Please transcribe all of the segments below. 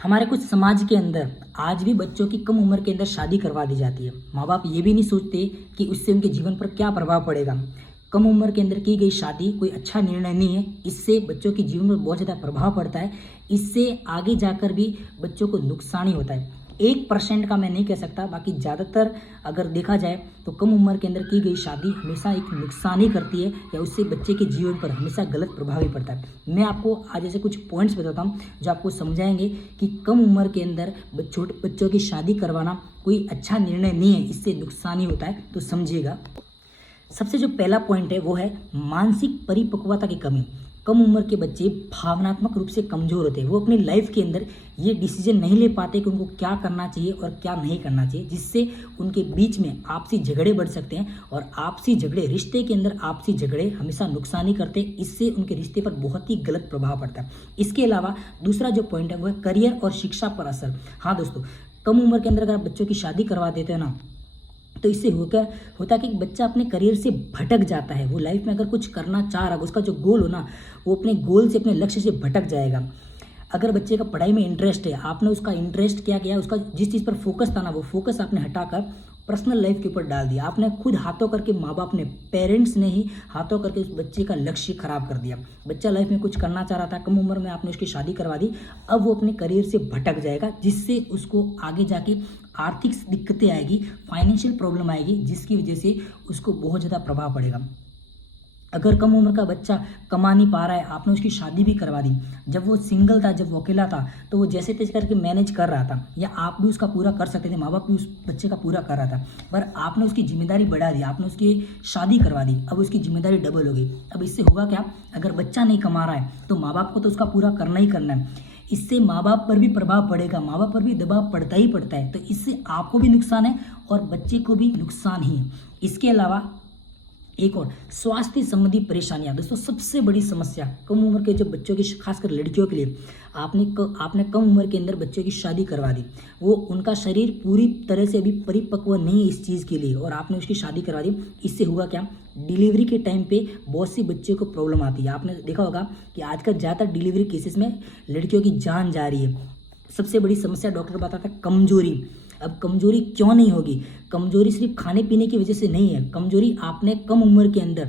हमारे कुछ समाज के अंदर आज भी बच्चों की कम उम्र के अंदर शादी करवा दी जाती है। माँ बाप ये भी नहीं सोचते कि उससे उनके जीवन पर क्या प्रभाव पड़ेगा। कम उम्र के अंदर की गई शादी कोई अच्छा निर्णय नहीं है। इससे बच्चों के जीवन पर बहुत ज़्यादा प्रभाव पड़ता है। इससे आगे जाकर भी बच्चों को नुकसान ही होता है। 1% का मैं नहीं कह सकता, बाकी ज़्यादातर अगर देखा जाए तो कम उम्र के अंदर की गई शादी हमेशा एक नुकसान ही करती है या उससे बच्चे के जीवन पर हमेशा गलत प्रभाव ही पड़ता है। मैं आपको आज ऐसे कुछ पॉइंट्स बताता हूँ जो आपको समझाएंगे कि कम उम्र के अंदर छोटे बच्चों की शादी करवाना कोई अच्छा निर्णय नहीं है, इससे नुकसान ही होता है। तो समझिएगा। सबसे जो पहला पॉइंट है वो है मानसिक परिपक्वता की कमी। कम उम्र के बच्चे भावनात्मक रूप से कमज़ोर होते हैं। वो अपनी लाइफ के अंदर ये डिसीजन नहीं ले पाते कि उनको क्या करना चाहिए और क्या नहीं करना चाहिए, जिससे उनके बीच में आपसी झगड़े बढ़ सकते हैं। और आपसी झगड़े, रिश्ते के अंदर आपसी झगड़े हमेशा नुकसान ही करते हैं। इससे उनके रिश्ते पर बहुत ही गलत प्रभाव पड़ता है। इसके अलावा दूसरा जो पॉइंट है वो है करियर और शिक्षा पर असर। हाँ दोस्तों, कम उम्र के अंदर अगर आप बच्चों की शादी करवा देते हैं ना, तो इससे होता कि बच्चा अपने करियर से भटक जाता है। वो लाइफ में अगर कुछ करना चाह रहा है, उसका जो गोल हो ना, वो अपने गोल से, अपने लक्ष्य से भटक जाएगा। अगर बच्चे का पढ़ाई में इंटरेस्ट है, आपने उसका इंटरेस्ट क्या किया, उसका जिस चीज़ पर फोकस था ना, वो फोकस आपने हटाकर पर्सनल लाइफ के ऊपर डाल दिया। आपने खुद हाथों करके, माँ बाप ने, पेरेंट्स ने ही हाथों करके उस बच्चे का लक्ष्य खराब कर दिया। बच्चा लाइफ में कुछ करना चाह रहा था, कम उम्र में आपने उसकी शादी करवा दी। अब वो अपने करियर से भटक जाएगा, जिससे उसको आगे जाके आर्थिक दिक्कतें आएगी, फाइनेंशियल प्रॉब्लम आएगी, जिसकी वजह से उसको बहुत ज़्यादा प्रभाव पड़ेगा। अगर कम उम्र का बच्चा कमा नहीं पा रहा है, आपने उसकी शादी भी करवा दी, जब वो सिंगल था, जब वो अकेला था, तो वो जैसे तैसे करके मैनेज कर रहा था, या आप भी उसका पूरा कर सकते थे, माँ बाप भी उस बच्चे का पूरा कर रहा था, पर आपने उसकी जिम्मेदारी बढ़ा दी, आपने उसकी शादी करवा दी। अब उसकी जिम्मेदारी डबल हो गई। अब इससे होगा क्या? अगर बच्चा नहीं कमा रहा है तो माँ बाप को तो उसका पूरा करना ही करना है। इससे माँ बाप पर भी प्रभाव पड़ेगा, माँ बाप पर भी दबाव पड़ता ही पड़ता है। तो इससे आपको भी नुकसान है और बच्चे को भी नुकसान ही है। इसके अलावा एक और स्वास्थ्य संबंधी परेशानियां। दोस्तों, सबसे बड़ी समस्या कम उम्र के जो बच्चों की, खासकर लड़कियों के लिए, आपने कम उम्र के अंदर बच्चों की शादी करवा दी। वो उनका शरीर पूरी तरह से अभी परिपक्व नहीं है इस चीज़ के लिए, और आपने उसकी शादी करवा दी। इससे हुआ क्या? डिलीवरी के टाइम पे बहुत सी बच्चों को प्रॉब्लम आती है। आपने देखा होगा कि आजकल ज़्यादातर डिलीवरी केसेस में लड़कियों की जान जा रही है। सबसे बड़ी समस्या डॉक्टर बताता है कमजोरी। अब कमजोरी क्यों नहीं होगी? कमजोरी सिर्फ खाने पीने की वजह से नहीं है। कमजोरी आपने कम उम्र के अंदर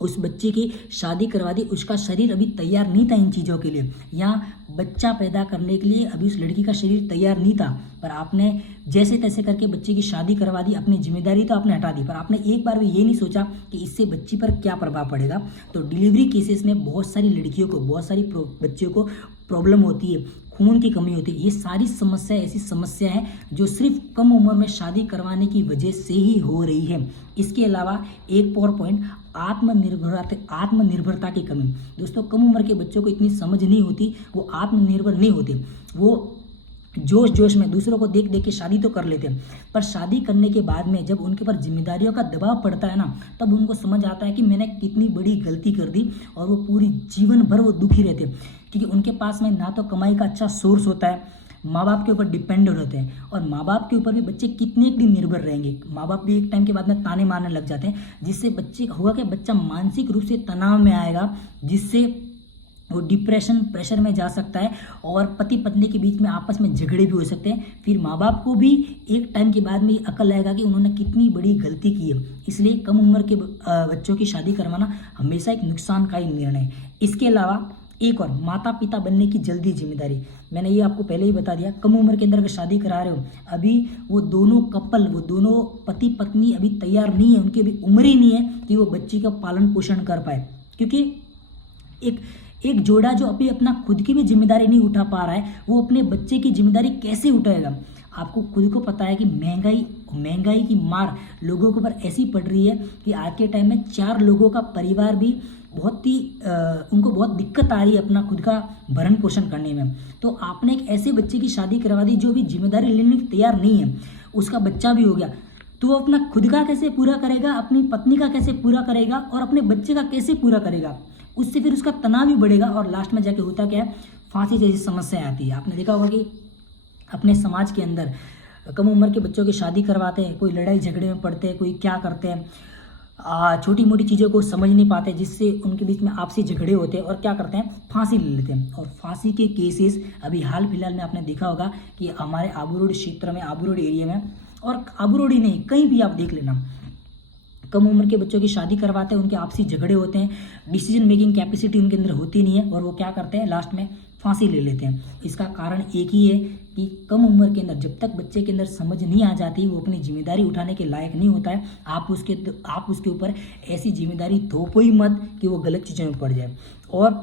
उस बच्चे की शादी करवा दी, उसका शरीर अभी तैयार नहीं था इन चीज़ों के लिए, या बच्चा पैदा करने के लिए अभी उस लड़की का शरीर तैयार नहीं था, पर आपने जैसे तैसे करके बच्चे की शादी करवा दी। अपनी जिम्मेदारी तो आपने हटा दी, पर आपने एक बार भी ये नहीं सोचा कि इससे बच्ची पर क्या प्रभाव पड़ेगा। तो डिलीवरी केसेस में बहुत सारी लड़कियों को, बहुत सारी बच्चों को प्रॉब्लम होती है, खून की कमी होती है। ये सारी समस्या ऐसी समस्या है जो सिर्फ कम उम्र में शादी करवाने की वजह से ही हो रही है। इसके अलावा एक और पॉइंट, आत्मनिर्भरता की कमी। दोस्तों, कम उम्र के बच्चों को इतनी समझ नहीं होती, वो आत्मनिर्भर नहीं होते। वो जोश जोश में दूसरों को देख देख के शादी तो कर लेते हैं, पर शादी करने के बाद में जब उनके ऊपर जिम्मेदारियों का दबाव पड़ता है ना, तब उनको समझ आता है कि मैंने कितनी बड़ी गलती कर दी, और वो पूरी जीवन भर वो दुखी रहते हैं, क्योंकि उनके पास में ना तो कमाई का अच्छा सोर्स होता है, माँ बाप के ऊपर डिपेंडेंट होते हैं, और माँ बाप के ऊपर भी बच्चे कितने एक दिन निर्भर रहेंगे। माँ बाप भी एक टाइम के बाद में ताने मारने लग जाते हैं, जिससे बच्चे होगा कि बच्चा मानसिक रूप से तनाव में आएगा, जिससे वो डिप्रेशन, प्रेशर में जा सकता है, और पति पत्नी के बीच में आपस में झगड़े भी हो सकते हैं। फिर माँ बाप को भी एक टाइम के बाद में अकल आएगा कि उन्होंने कितनी बड़ी गलती की है। इसलिए कम उम्र के बच्चों की शादी करवाना हमेशा एक नुकसान का ही निर्णय है। इसके अलावा एक और, माता पिता बनने की जल्दी जिम्मेदारी। मैंने ये आपको पहले ही बता दिया, कम उम्र के अंदर अगर शादी करा रहे हो, अभी वो दोनों कपल, वो दोनों पति पत्नी अभी तैयार नहीं है, उनकी अभी उम्र ही नहीं है कि वो बच्ची का पालन पोषण कर पाए। क्योंकि एक जोड़ा जो अभी अपना खुद की भी जिम्मेदारी नहीं उठा पा रहा है, वो अपने बच्चे की जिम्मेदारी कैसे उठाएगा? आपको खुद को पता है कि महंगाई की मार लोगों के ऊपर ऐसी पड़ रही है कि आज के टाइम में 4 लोगों का परिवार भी बहुत ही उनको बहुत दिक्कत आ रही है अपना खुद का भरण पोषण करने में। तो आपने एक ऐसे बच्चे की शादी करवा दी जो भी जिम्मेदारी लेने के तैयार नहीं है, उसका बच्चा भी हो गया, तो वो अपना खुद का कैसे पूरा करेगा, अपनी पत्नी का कैसे पूरा करेगा, और अपने बच्चे का कैसे पूरा करेगा? उससे फिर उसका तनाव भी बढ़ेगा, और लास्ट में जाके होता क्या है, फांसी जैसी समस्या आती है। आपने देखा होगा कि अपने समाज के अंदर कम उम्र के बच्चों की शादी करवाते हैं, कोई लड़ाई झगड़े में पड़ते हैं, कोई क्या करते हैं, छोटी मोटी चीज़ों को समझ नहीं पाते, जिससे उनके बीच में आपसी झगड़े होते हैं और क्या करते हैं, फांसी ले लेते हैं। और फांसी के केसेस अभी हाल फिलहाल में आपने देखा होगा कि हमारे आबू रोड क्षेत्र में, आबू रोड एरिया में, और आबू रोड ही नहीं कहीं भी आप देख लेना, कम उम्र के बच्चों की शादी करवाते हैं, उनके आपसी झगड़े होते हैं, डिसीजन मेकिंग कैपेसिटी उनके अंदर होती नहीं है और वो क्या करते हैं, लास्ट में फांसी ले लेते हैं। इसका कारण एक ही है कि कम उम्र के अंदर जब तक बच्चे के अंदर समझ नहीं आ जाती, वो अपनी जिम्मेदारी उठाने के लायक नहीं होता है, आप उसके ऊपर ऐसी जिम्मेदारी थोपो ही मत कि वो गलत चीज़ों में पड़ जाए, और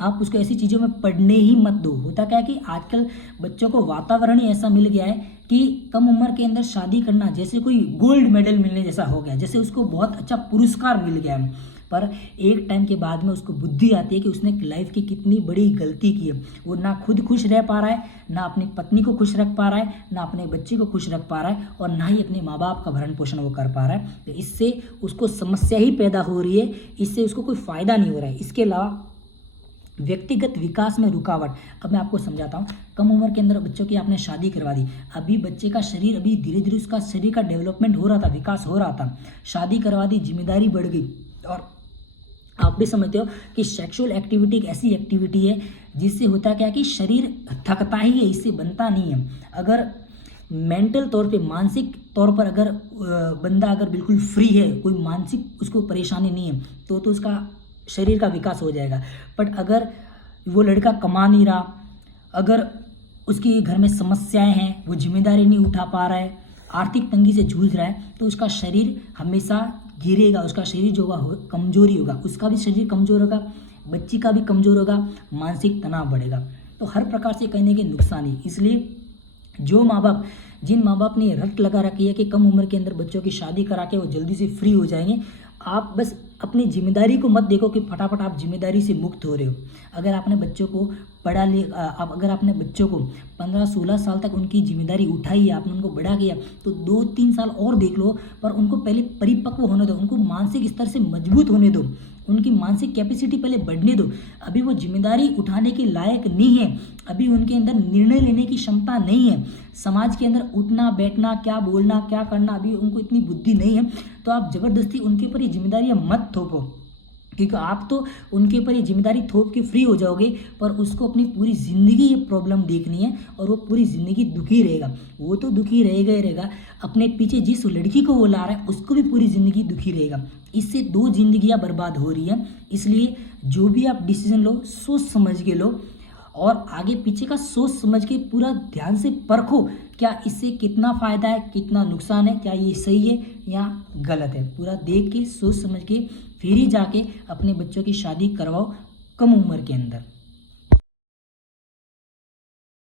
आप उसको ऐसी चीज़ों में पढ़ने ही मत दो। होता क्या है कि आजकल बच्चों को वातावरण ही ऐसा मिल गया है कि कम उम्र के अंदर शादी करना जैसे कोई गोल्ड मेडल मिलने जैसा हो गया, जैसे उसको बहुत अच्छा पुरस्कार मिल गया है। पर एक टाइम के बाद में उसको बुद्धि आती है कि उसने लाइफ की कितनी बड़ी गलती की है। वो ना खुद खुश रह पा रहा है, ना अपनी पत्नी को खुश रख पा रहा है, ना अपने बच्चे को खुश रख पा रहा है, और ना ही अपने माँ बाप का भरण पोषण वो कर पा रहा है। तो इससे उसको समस्या ही पैदा हो रही है, इससे उसको कोई फ़ायदा नहीं हो रहा है। इसके अलावा व्यक्तिगत विकास में रुकावट। अब मैं आपको समझाता हूँ। कम उम्र के अंदर बच्चों की आपने शादी करवा दी, अभी बच्चे का शरीर, अभी धीरे धीरे उसका शरीर का डेवलपमेंट हो रहा था, विकास हो रहा था, शादी करवा दी, जिम्मेदारी बढ़ गई। और आप भी समझते हो कि सेक्सुअल एक्टिविटी एक ऐसी एक्टिविटी है जिससे होता क्या है कि शरीर थकता ही है, इससे बनता नहीं है। अगर मेंटल तौर पे, मानसिक तौर पर अगर बंदा अगर बिल्कुल फ्री है, कोई मानसिक उसको परेशानी नहीं है, तो उसका शरीर का विकास हो जाएगा। बट अगर वो लड़का कमा नहीं रहा, अगर उसके घर में समस्याएं हैं, वो जिम्मेदारी नहीं उठा पा रहा है, आर्थिक तंगी से जूझ रहा है, तो उसका शरीर हमेशा गिरेगा, उसका शरीर जो होगा कमजोरी होगा, उसका भी शरीर कमजोर होगा, बच्ची का भी कमजोर होगा, मानसिक तनाव बढ़ेगा। तो हर प्रकार से कहने के नुकसान ही। इसलिए जिन माँ बाप ने रट लगा रखी है कि कम उम्र के अंदर बच्चों की शादी करा के वो जल्दी से फ्री हो जाएंगे, आप बस अपनी जिम्मेदारी को मत देखो कि फटाफट आप जिम्मेदारी से मुक्त हो रहे हो। अगर आपने बच्चों को अगर आपने बच्चों को 15-16 साल तक उनकी जिम्मेदारी उठाई है, आपने उनको बड़ा किया, तो 2-3 साल और देख लो, पर उनको पहले परिपक्व होने दो, उनको मानसिक स्तर से मजबूत होने दो, उनकी मानसिक कैपेसिटी पहले बढ़ने दो। अभी वो जिम्मेदारी उठाने के लायक नहीं है, अभी उनके अंदर निर्णय लेने की क्षमता नहीं है, समाज के अंदर उठना बैठना, क्या बोलना क्या करना, अभी उनको इतनी बुद्धि नहीं है। तो आप ज़बरदस्ती उनके ऊपर ये जिम्मेदारियाँ मत थोपो, क्योंकि आप तो उनके ऊपर ये जिम्मेदारी थोप के फ्री हो जाओगे, पर उसको अपनी पूरी ज़िंदगी ये प्रॉब्लम देखनी है और वो पूरी ज़िंदगी दुखी रहेगा। वो तो दुखी रहेगा ही रहेगा, अपने पीछे जिस लड़की को वो ला रहा है उसको भी पूरी ज़िंदगी दुखी रहेगा। इससे 2 जिंदगियां बर्बाद हो रही हैं। इसलिए जो भी आप डिसीजन लो, सोच समझ के लो, और आगे पीछे का सोच समझ के पूरा ध्यान से परखो, क्या इससे कितना फ़ायदा है, कितना नुकसान है, क्या ये सही है या गलत है। पूरा देख के सोच समझ के फिर ही जाके अपने बच्चों की शादी करवाओ कम उम्र के अंदर।